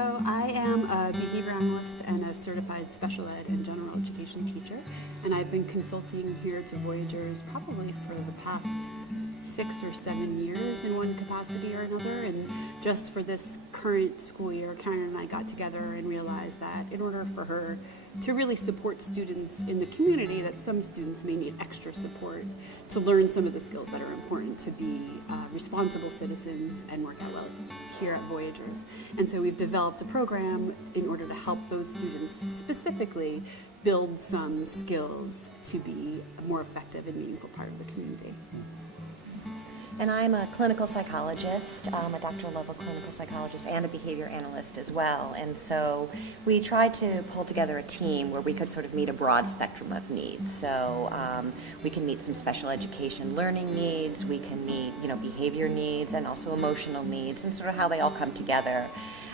So I am a behavior analyst and a certified special ed and general education teacher, and I've been consulting here to Voyagers probably for the past 6 or 7 years in one capacity or another. And just for this current school year, Karen and I got together and realized that in order for her to really support students in the community, that some students may need extra support to learn some of the skills that are important to be responsible citizens and work out well here at Voyagers. And so we've developed a program in order to help those students specifically build some skills to be a more effective and meaningful part of the community. And I'm a clinical psychologist, a doctoral level clinical psychologist, and a behavior analyst as well. And so we tried to pull together a team where we could sort of meet a broad spectrum of needs. So we can meet some special education learning needs, we can meet, behavior needs, and also emotional needs, and sort of how they all come together.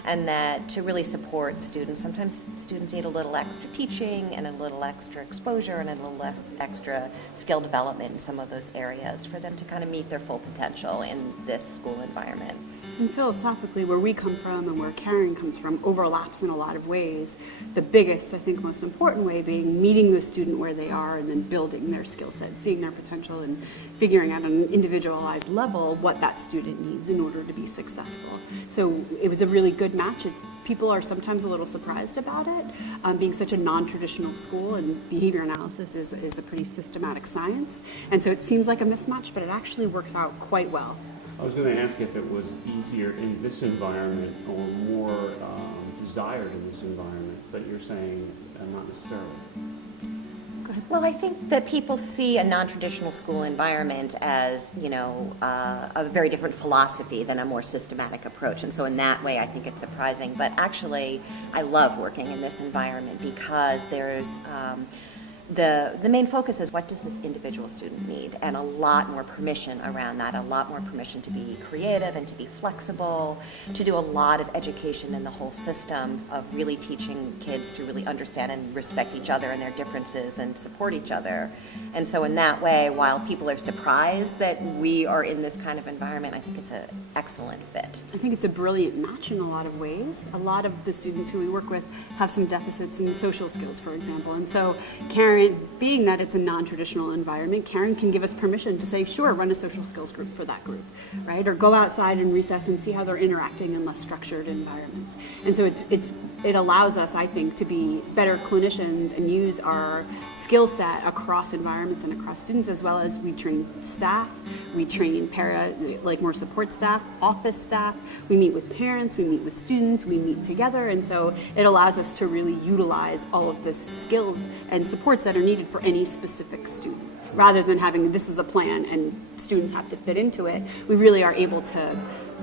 And that to really support students, sometimes students need a little extra teaching and a little extra exposure and a little extra skill development in some of those areas for them to kind of meet their full potential in this school environment. And philosophically, where we come from and where Karen comes from overlaps in a lot of ways. The biggest, I think, most important way being meeting the student where they are and then building their skill set, seeing their potential and figuring out on an individualized level what that student needs in order to be successful. So it was a really good match. People are sometimes a little surprised about it, being such a non-traditional school, and behavior analysis is a pretty systematic science. And so it seems like a mismatch, but it actually works out quite well. I was going to ask if it was easier in this environment or more desired in this environment, but you're saying not necessarily. Go ahead. Well, I think that people see a non-traditional school environment as, a very different philosophy than a more systematic approach. And so in that way, I think it's surprising. But actually, I love working in this environment because there's the main focus is what does this individual student need, and a lot more permission around that, a lot more permission to be creative and to be flexible, to do a lot of education in the whole system of really teaching kids to really understand and respect each other and their differences and support each other. And so in that way, while people are surprised that we are in this kind of environment, I think it's an excellent fit. I think it's a brilliant match in a lot of ways. A lot of the students who we work with have some deficits in social skills, for example. And so Karen, being that it's a non-traditional environment, Karen can give us permission to say, sure, run a social skills group for that group, right? Or go outside and recess and see how they're interacting in less structured environments. And so it allows us, I think, to be better clinicians and use our skill set across environments and across students, as well as we train staff, we train more support staff, office staff, we meet with parents, we meet with students, we meet together, and so it allows us to really utilize all of the skills and supports that are needed for any specific student. Rather than having this is a plan and students have to fit into it, we really are able to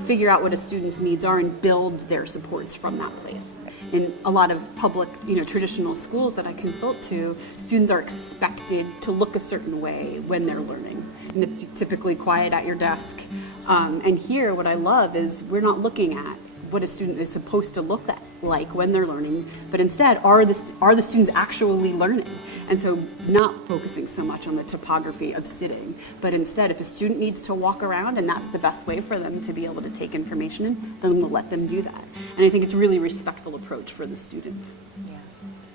figure out what a student's needs are and build their supports from that place. In a lot of public, traditional schools that I consult to, students are expected to look a certain way when they're learning. And it's typically quiet at your desk. And here, what I love is we're not looking at what a student is supposed to look like when they're learning, but instead, are the students actually learning? And so not focusing so much on the topography of sitting, but instead, if a student needs to walk around and that's the best way for them to be able to take information in, then we'll let them do that. And I think it's a really respectful approach for the students. Yeah.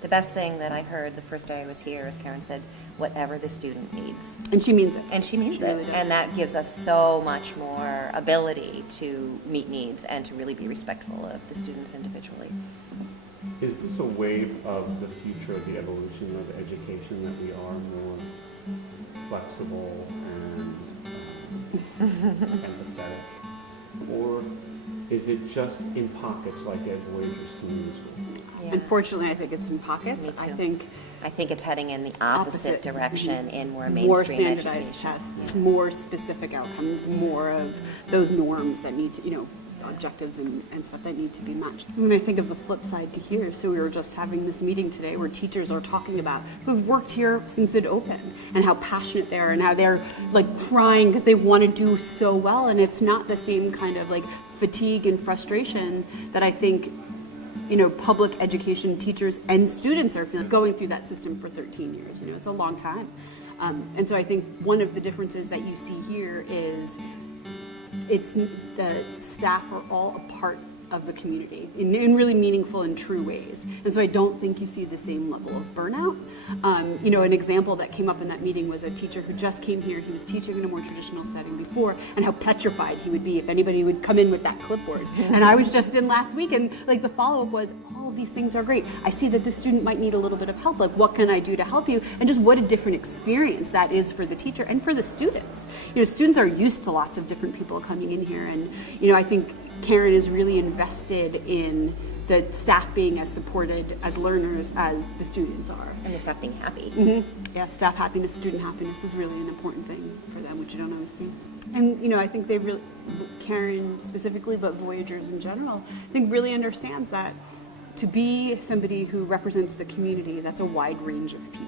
The best thing that I heard the first day I was here is Karen said, whatever the student needs. And she means it. And she means it. Really And that gives us so much more ability to meet needs and to really be respectful of the students individually. Is this a wave of the future of the evolution of education, that we are more flexible and empathetic? Or is it just in pockets like at Voyagers Community School? Yeah. Unfortunately, I think it's in pockets. Me too. I think it's heading in the opposite direction, mm-hmm. in more mainstream more standardized education. tests, more specific outcomes, more of those norms that need to, objectives and stuff that need to be matched. When I think of the flip side to here, so we were just having this meeting today where teachers are talking about who've worked here since it opened and how passionate they are and how they're crying because they want to do so well, and it's not the same kind of fatigue and frustration that I think public education teachers and students are feeling going through that system for 13 years. It's a long time. And so I think one of the differences that you see here is the staff are all a part of the community in really meaningful and true ways. And so I don't think you see the same level of burnout. You know, an example that came up in that meeting was a teacher who just came here. He was teaching in a more traditional setting before, and how petrified he would be if anybody would come in with that clipboard. And I was just in last week, and like the follow-up was, all of these things are great. I see that this student might need a little bit of help. Like, what can I do to help you? And just what a different experience that is for the teacher and for the students. You know, students are used to lots of different people coming in here, and you know, I think Karen is really invested in the staff being as supported as learners as the students are. And the staff being happy. Mm-hmm. Yeah, staff happiness, student happiness is really an important thing for them, which you don't always see. And you know, I think they really, Karen specifically, but Voyagers in general, I think really understands that to be somebody who represents the community, that's a wide range of people.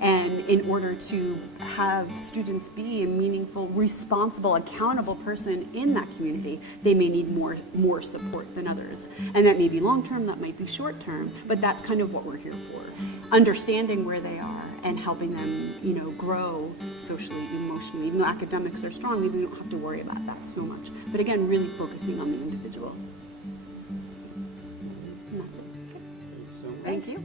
And in order to have students be a meaningful, responsible, accountable person in that community, they may need more support than others. And that may be long-term, that might be short-term, but that's kind of what we're here for. Understanding where they are and helping them, you know, grow socially, emotionally. Even though academics are strong, maybe we don't have to worry about that so much. But again, really focusing on the individual. And that's it. Thank you so much. Thank you.